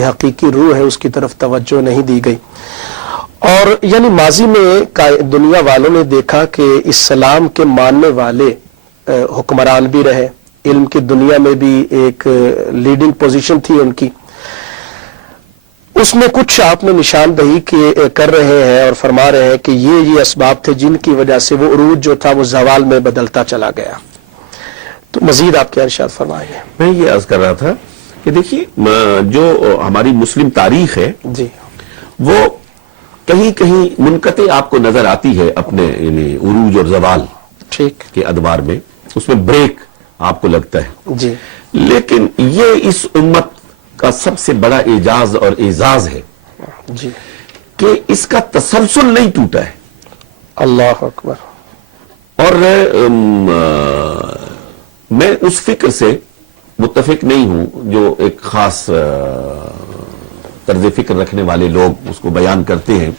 حقیقی روح ہے اس کی طرف توجہ نہیں دی گئی. اور یعنی ماضی میں دنیا والوں نے دیکھا کہ اسلام کے ماننے والے حکمران بھی رہے، علم کی دنیا میں بھی ایک لیڈنگ پوزیشن تھی ان کی. اس میں کچھ آپ نے نشاندہی کر رہے ہیں اور فرما رہے ہیں کہ یہ اسباب تھے جن کی وجہ سے وہ عروج جو تھا وہ زوال میں بدلتا چلا گیا. تو مزید آپ کیا ارشاد فرمائیے؟ میں یہ عرض کر رہا تھا کہ دیکھیے جو ہماری مسلم تاریخ ہے جی وہ کہیں کہیں منقطع آپ کو نظر آتی ہے اپنے یعنی عروج اور زوال ٹھیک کے ادوار میں، اس میں بریک آپ کو لگتا ہے. جی لیکن یہ اس امت کا سب سے بڑا اعجاز اور اعزاز ہے جی کہ اس کا تسلسل نہیں ٹوٹا ہے. اللہ اکبر. اور میں اس فکر سے متفق نہیں ہوں جو ایک خاص طرز فکر رکھنے والے لوگ اس کو بیان کرتے ہیں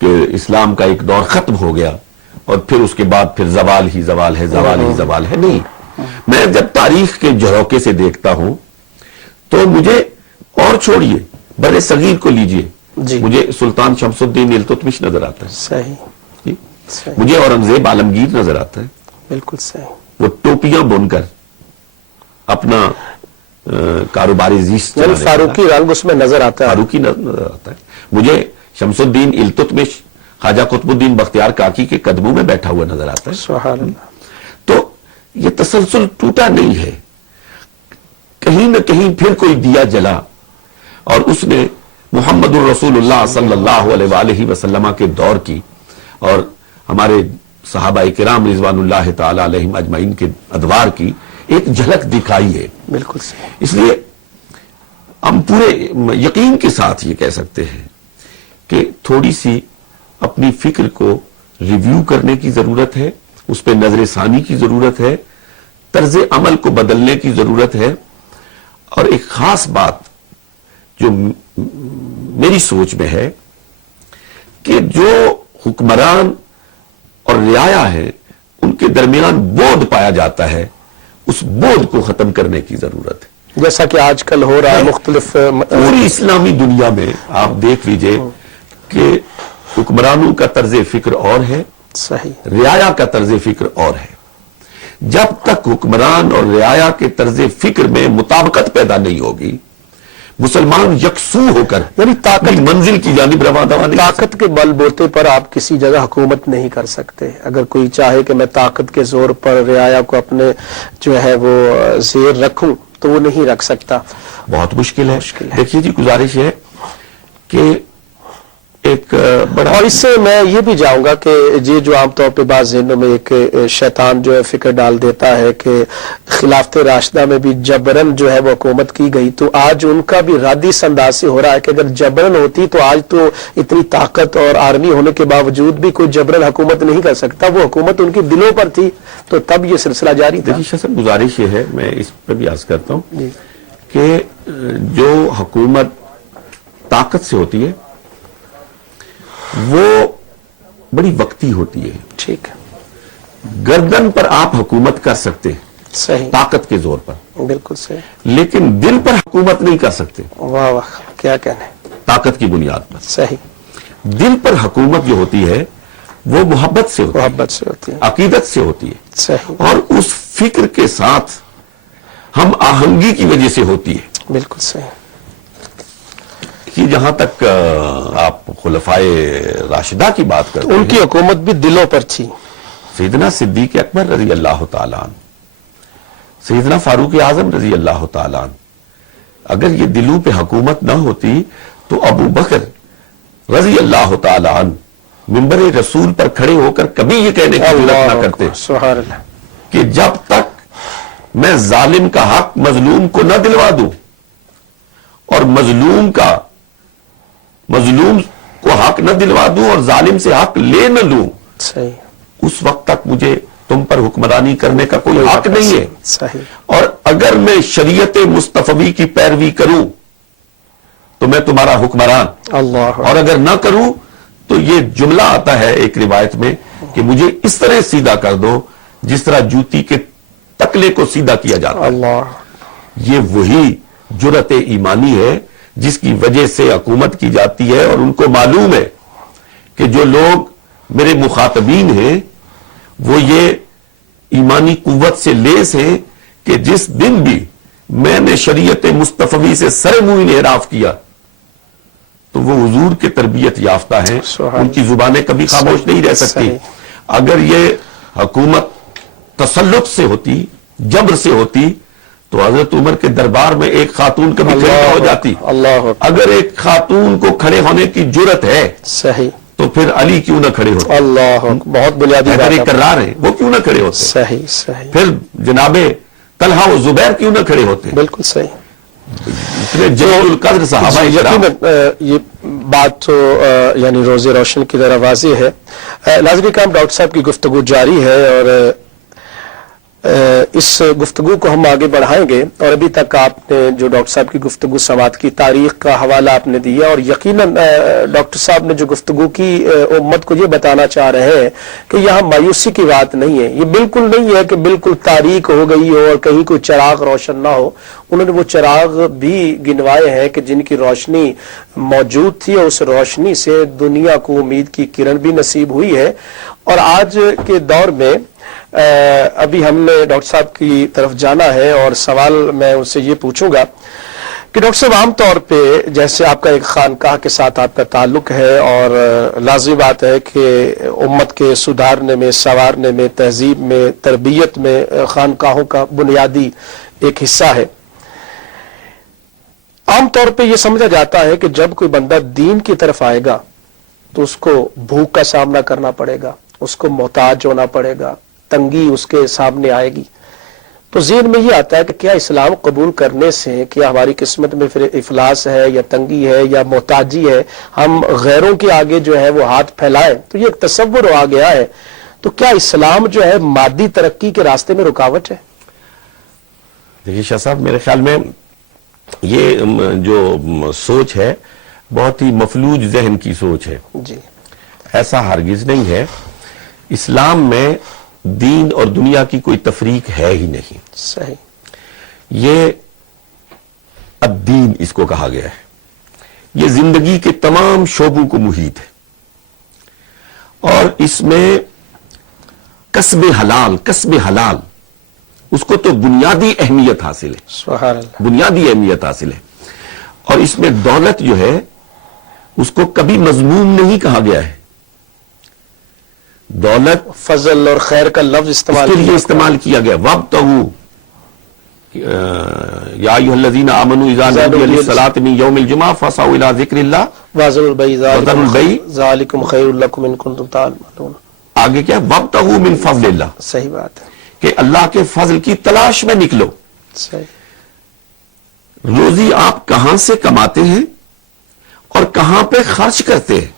کہ اسلام کا ایک دور ختم ہو گیا اور پھر اس کے بعد پھر زوال ہی زوال ہے، زوال ہی زوال ہے. نہیں، میں جب تاریخ کے جھروکے سے دیکھتا ہوں تو مجھے، اور چھوڑیے بر صغیر کو لیجئے، جی مجھے سلطان شمس الدین التتمش نظر آتا ہے، صحیح صحیح، مجھے اورنگزیب عالمگیر نظر آتا ہے. بالکل صحیح. وہ ٹوپیاں بن کر اپنا کاروباری زیست یعنی چلانے فاروقی رنگ اس میں نظر آتا ہے. فاروقی نظر آتا ہے. مجھے شمس الدین التتمش خواجہ قطب الدین بختیار کاکی کے قدموں میں بیٹھا ہوا نظر آتا ہے. سبحان اللہ. تو یہ تسلسل ٹوٹا نہیں ہے، کہیں نہ کہیں پھر کوئی دیا جلا اور اس نے محمد الرسول اللہ صلی اللہ علیہ وآلہ وسلم کے دور کی اور ہمارے صحابہ کرام رضوان اللہ تعالی علیہم اجمعین کے ادوار کی ایک جھلک دکھائی ہے. بالکل صحیح. اس لیے ہم پورے یقین کے ساتھ یہ کہہ سکتے ہیں کہ تھوڑی سی اپنی فکر کو ریویو کرنے کی ضرورت ہے، اس پہ نظر ثانی کی ضرورت ہے، طرز عمل کو بدلنے کی ضرورت ہے. اور ایک خاص بات جو میری سوچ میں ہے کہ جو حکمران اور رعایا ہے ان کے درمیان بودھ پایا جاتا ہے، اس بودھ کو ختم کرنے کی ضرورت ہے. جیسا کہ آج کل ہو رہا ہے مختلف پوری اسلامی دنیا میں آپ دیکھ لیجئے کہ حکمرانوں کا طرز فکر اور ہے، صحیح، رعایا کا طرز فکر اور ہے. جب تک حکمران اور رعایا کے طرز فکر میں مطابقت پیدا نہیں ہوگی، مسلمان یکسو ہو کر یعنی اپنی منزل کی جانب رواں دوا نہیں. طاقت کے بل بوتے پر آپ کسی جگہ حکومت نہیں کر سکتے. اگر کوئی چاہے کہ میں طاقت کے زور پر رعایا کو اپنے جو ہے وہ زیر رکھوں تو وہ نہیں رکھ سکتا. بہت مشکل ہے. دیکھیے جی، گزارش ہے کہ ایک بڑا، اور اس سے میں یہ بھی جاؤں گا کہ یہ جو عام طور پہ بعض ذہنوں میں ایک شیطان جو ہے فکر ڈال دیتا ہے کہ خلافت راشدہ میں بھی جبرن جو ہے وہ حکومت کی گئی، تو آج ان کا بھی ردی اس انداز سے ہو رہا ہے کہ اگر جبرن ہوتی تو آج تو اتنی طاقت اور آرمی ہونے کے باوجود بھی کوئی جبرن حکومت نہیں کر سکتا. وہ حکومت ان کی دلوں پر تھی تو تب یہ سلسلہ جاری تھا. دیکھیے صاحب، گزارش یہ ہے، میں اس پہ بھی عرض کرتا ہوں جی کہ جو حکومت طاقت سے ہوتی ہے وہ بڑی وقتی ہوتی ہے. ٹھیک، گردن پر آپ حکومت کر سکتے ہیں صحیح، طاقت کے زور پر، بالکل صحیح. لیکن دل پر حکومت نہیں کر سکتے واہ واہ، کیا کہنے. طاقت کی بنیاد پر. صحیح، دل پر حکومت جو ہوتی ہے وہ محبت سے ہوتی ہے، محبت سے ہوتی ہے. عقیدت سے ہوتی ہے، صحیح، اور اس فکر کے ساتھ ہم آہنگی کی وجہ سے ہوتی ہے. بالکل صحیح. کہ جہاں تک آپ خلفائے راشدہ کی بات کرتے ان ہیں، کی حکومت بھی دلوں پر تھی. سیدنا صدیق اکبر رضی اللہ تعالیٰ عنہ، سیدنا فاروق اعظم رضی اللہ تعالیٰ عنہ، اگر یہ دلوں پہ حکومت نہ ہوتی تو ابو بکر رضی اللہ تعالیٰ عنہ منبر رسول پر کھڑے ہو کر کبھی یہ کہنے کی جرات نہ کرتے سبحان اللہ کہ جب تک میں ظالم کا حق مظلوم کو نہ دلوا دوں اور مظلوم کو حق نہ دلوا دوں اور ظالم سے حق لے نہ لوں، صحیح، اس وقت تک مجھے تم پر حکمرانی کرنے کا کوئی حق نہیں ہے. صحیح. اور اگر میں شریعت مصطفی کی پیروی کروں تو میں تمہارا حکمران، اللہ، اور اگر نہ کروں تو یہ جملہ آتا ہے ایک روایت میں کہ مجھے اس طرح سیدھا کر دو جس طرح جوتی کے تکلے کو سیدھا کیا جاتا ہے. اللہ، یہ وہی جرأت ایمانی ہے جس کی وجہ سے حکومت کی جاتی ہے، اور ان کو معلوم ہے کہ جو لوگ میرے مخاطبین ہیں وہ یہ ایمانی قوت سے لیس ہیں کہ جس دن بھی میں نے شریعت مصطفی سے سر منہ انحراف کیا تو وہ حضور کے تربیت یافتہ ہیں، ان کی زبانیں کبھی خاموش نہیں رہ سکتی۔ اگر یہ حکومت تسلط سے ہوتی، جبر سے ہوتی، تو حضرت عمر کے دربار میں ایک خاتون کبھی کھڑی نہ ہو جاتی۔ اگر ایک خاتون کو کھڑے ہونے کی جرت ہے صحیح تو پھر علی کیوں نہ کھڑے ہوتے؟ اللہ بہت بنیادی اگر ایک بات کرار ہیں وہ کیوں نہ کھڑے ہوتے؟ صحیح صحیح پھر جناب طلحہ و زبیر کیوں نہ کھڑے ہوتے؟ بالکل صحیح۔ اتنے جلیل القدر صحابہ کرام۔ یقیناً یہ بات تو یعنی روز روشن کی طرح واضح ہے۔ ناظرین کرام، ڈاکٹر صاحب کی گفتگو جاری ہے اور اس گفتگو کو ہم آگے بڑھائیں گے، اور ابھی تک آپ نے جو ڈاکٹر صاحب کی گفتگو سماعت کی، تاریخ کا حوالہ آپ نے دیا، اور یقیناً ڈاکٹر صاحب نے جو گفتگو کی امت کو یہ بتانا چاہ رہے ہیں کہ یہاں مایوسی کی بات نہیں ہے۔ یہ بالکل نہیں ہے کہ بالکل تاریک ہو گئی ہو اور کہیں کوئی چراغ روشن نہ ہو۔ انہوں نے وہ چراغ بھی گنوائے ہیں کہ جن کی روشنی موجود تھی، اور اس روشنی سے دنیا کو امید کی کرن بھی نصیب ہوئی ہے۔ اور آج کے دور میں ابھی ہم نے ڈاکٹر صاحب کی طرف جانا ہے، اور سوال میں ان سے یہ پوچھوں گا کہ ڈاکٹر صاحب، عام طور پہ جیسے آپ کا ایک خانقاہ کے ساتھ آپ کا تعلق ہے، اور لازمی بات ہے کہ امت کے سدھارنے میں، سنوارنے میں، تہذیب میں، تربیت میں خانقاہوں کا بنیادی ایک حصہ ہے۔ عام طور پہ یہ سمجھا جاتا ہے کہ جب کوئی بندہ دین کی طرف آئے گا تو اس کو بھوک کا سامنا کرنا پڑے گا، اس کو محتاج ہونا پڑے گا، تنگی اس کے سامنے آئے گی۔ تو ذہن میں یہ آتا ہے کہ کیا اسلام قبول کرنے سے کیا ہماری قسمت میں پھر افلاس ہے یا تنگی ہے یا محتاجی ہے؟ ہم غیروں کے آگے جو ہے وہ ہاتھ پھیلائیں، تو یہ ایک تصور آ گیا ہے۔ تو کیا اسلام جو ہے مادی ترقی کے راستے میں رکاوٹ ہے؟ دیکھیے شاہ صاحب، میرے خیال میں یہ جو سوچ ہے بہت ہی مفلوج ذہن کی سوچ ہے۔ جی، ایسا ہرگز نہیں ہے۔ اسلام میں دین اور دنیا کی کوئی تفریق ہے ہی نہیں۔ صحیح۔ یہ الدین اس کو کہا گیا ہے۔ یہ زندگی کے تمام شعبوں کو محیط ہے، اور اس میں کسب حلال اس کو تو بنیادی اہمیت حاصل ہے، سبحان اللہ۔ بنیادی اہمیت حاصل ہے۔ اور اس میں دولت جو ہے اس کو کبھی مذموم نہیں کہا گیا ہے۔ دولت فضل اور خیر کا لفظ اس کے لیے استعمال کیا گیا۔ وابتغوا یا ایھا الذین آمنوا اذا نودی للصلاۃ من یوم الجمعہ فاسعوا الی ذکر اللہ وذروا البیع وذروا البیع ذالکم خیر لکم ان کنتم تعلمون۔ آگے کیا؟ وابتغوا من فضل اللہ، صحیح بات ہے، کہ اللہ کے فضل کی تلاش میں نکلو۔ صحیح۔ روزی آپ کہاں سے کماتے ہیں اور کہاں پہ خرچ کرتے ہیں،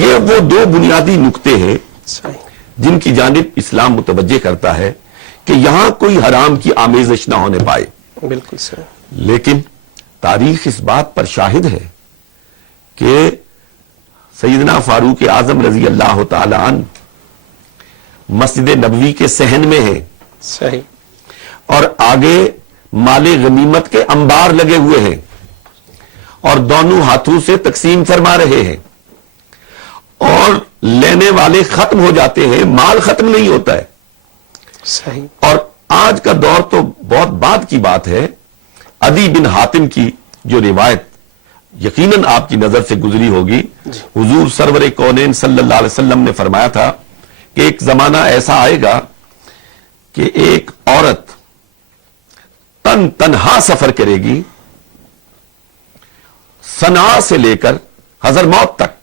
یہ وہ دو بنیادی نقطے ہیں صحیح۔ جن کی جانب اسلام متوجہ کرتا ہے کہ یہاں کوئی حرام کی آمیزش نہ ہونے پائے۔ بالکل صحیح۔ لیکن تاریخ اس بات پر شاہد ہے کہ سیدنا فاروق اعظم رضی اللہ تعالی عنہ مسجد نبوی کے صحن میں ہیں، صحیح۔ اور آگے مال غنیمت کے انبار لگے ہوئے ہیں، اور دونوں ہاتھوں سے تقسیم فرما رہے ہیں، اور لینے والے ختم ہو جاتے ہیں، مال ختم نہیں ہوتا ہے۔ صحیح۔ اور آج کا دور تو بہت بعد کی بات ہے۔ عدی بن حاتم کی جو روایت یقیناً آپ کی نظر سے گزری ہوگی، حضور سرور کونین صلی اللہ علیہ وسلم نے فرمایا تھا کہ ایک زمانہ ایسا آئے گا کہ ایک عورت تنہا سفر کرے گی، صنعاء سے لے کر حضرموت تک،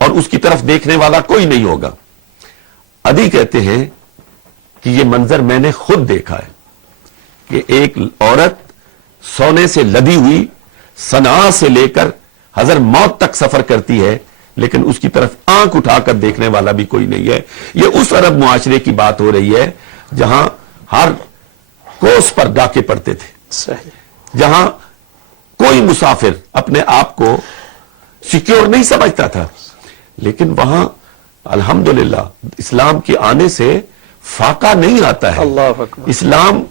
اور اس کی طرف دیکھنے والا کوئی نہیں ہوگا۔ عدی کہتے ہیں کہ یہ منظر میں نے خود دیکھا ہے کہ ایک عورت سونے سے لدی ہوئی صنعاء سے لے کر حضرموت تک سفر کرتی ہے، لیکن اس کی طرف آنکھ اٹھا کر دیکھنے والا بھی کوئی نہیں ہے۔ یہ اس عرب معاشرے کی بات ہو رہی ہے جہاں ہر کوس پر ڈاکے پڑتے تھے، صحیح۔ جہاں کوئی مسافر اپنے آپ کو سیکیور نہیں سمجھتا تھا، لیکن وہاں الحمدللہ اسلام کے آنے سے فاقہ نہیں آتا ہے۔ اللہ اکبر۔ اسلام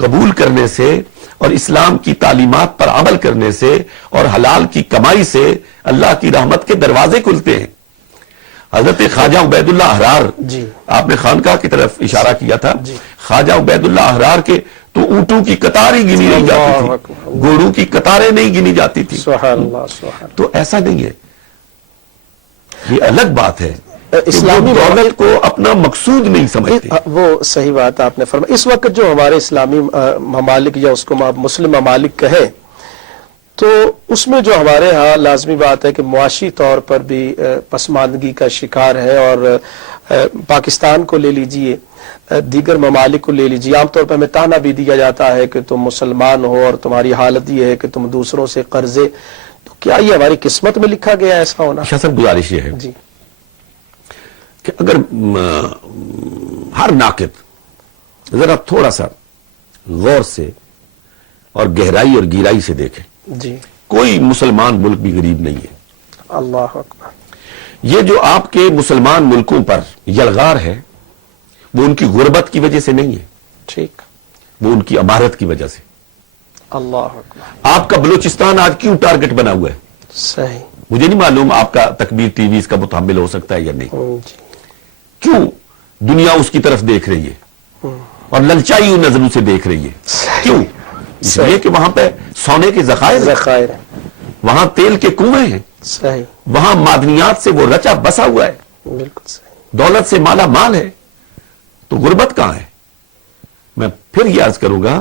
قبول کرنے سے اور اسلام کی تعلیمات پر عمل کرنے سے اور حلال کی کمائی سے اللہ کی رحمت کے دروازے کھلتے ہیں. حضرت خواجہ عبید اللہ احرار، جی آپ نے خانقاہ کی طرف اشارہ کیا تھا، جی. خواجہ عبید اللہ احرار کے تو اونٹوں کی قطاریں گنی نہیں جاتی اللہ تھی، گھوڑوں کی قطاریں نہیں گنی جاتی تھی. سبحان اللہ سبحان تو ایسا نہیں ہے، یہ الگ بات ہے. اسلامی وہ دولت کو اپنا مقصود نہیں سمجھتے. وہ صحیح بات آپ نے فرمایا. اس وقت جو ہمارے اسلامی ممالک یا اس کو آپ مسلم ممالک کہیں تو اس میں جو ہمارے ہاں لازمی بات ہے کہ معاشی طور پر بھی پسماندگی کا شکار ہے. اور پاکستان کو لے لیجئے، دیگر ممالک کو لے لیجئے، عام طور پر ہمیں تانا بھی دیا جاتا ہے کہ تم مسلمان ہو اور تمہاری حالت یہ ہے کہ تم دوسروں سے قرضے. تو کیا یہ ہماری قسمت میں لکھا گیا ہے ایسا ہونا؟ شاہ صاحب گزارش یہ ہے جی کہ اگر ہر ناقد ذرا تھوڑا سا غور سے اور گہرائی اور گہرائی سے دیکھے، جی کوئی مسلمان ملک بھی غریب نہیں ہے. اللہ اکبر. یہ جو آپ کے مسلمان ملکوں پر یلغار ہے وہ ان کی غربت کی وجہ سے نہیں ہے، ٹھیک. وہ ان کی امارت کی وجہ سے. اللہ اکبر. آپ کا بلوچستان آج کیوں ٹارگٹ بنا ہوا ہے؟ صحیح. مجھے نہیں معلوم آپ کا تکبیر ٹی وی اس کا متحمل ہو سکتا ہے یا نہیں. جی کیوں دنیا اس کی طرف دیکھ رہی ہے اور للچائی ہوئی نظروں سے دیکھ رہی ہے؟ کیوں؟ اس لیے کہ وہاں پہ سونے کے ذخائر ہیں، ذخائر ہیں. وہاں تیل کے کنویں ہیں، صحیح. وہاں معدنیات سے وہ رچا بسا ہوا ہے، بالکل صحیح. دولت سے مالا مال ہے. تو غربت کہاں ہے؟ میں پھر یہ عرض کروں گا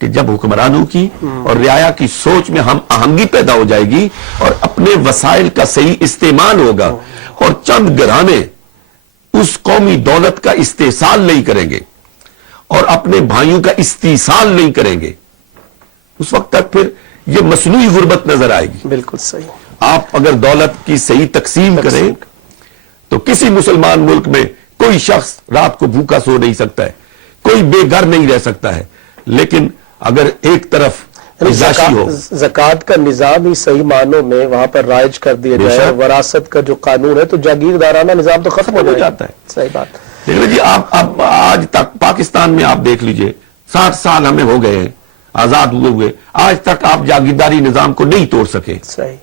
کہ جب حکمرانوں کی اور رعایا کی سوچ میں ہم آہنگی پیدا ہو جائے گی اور اپنے وسائل کا صحیح استعمال ہوگا اور چند گھرانے اس قومی دولت کا استحصال نہیں کریں گے اور اپنے بھائیوں کا استحصال نہیں کریں گے، اس وقت تک پھر یہ مصنوعی غربت نظر آئے گی. بالکل صحیح. آپ اگر دولت کی صحیح تقسیم کریں تو کسی مسلمان ملک میں کوئی شخص رات کو بھوکا سو نہیں سکتا ہے، کوئی بے گھر نہیں رہ سکتا ہے. لیکن اگر ایک طرف عیاشی ہو، زکوٰۃ کا نظام ہی صحیح معنوں میں وہاں پر رائج کر دیا بے جائے، شک. وراثت کا جو قانون ہے تو جاگیردارانہ نظام تو ختم ہو جاتا ہے. صحیح بات. لیکن جی آپ آج تک پاکستان میں آپ دیکھ لیجئے 60 سال ہمیں ہو گئے ہیں آزاد ہوئے، آج تک آپ جاگیرداری نظام کو نہیں توڑ سکے. صحیح.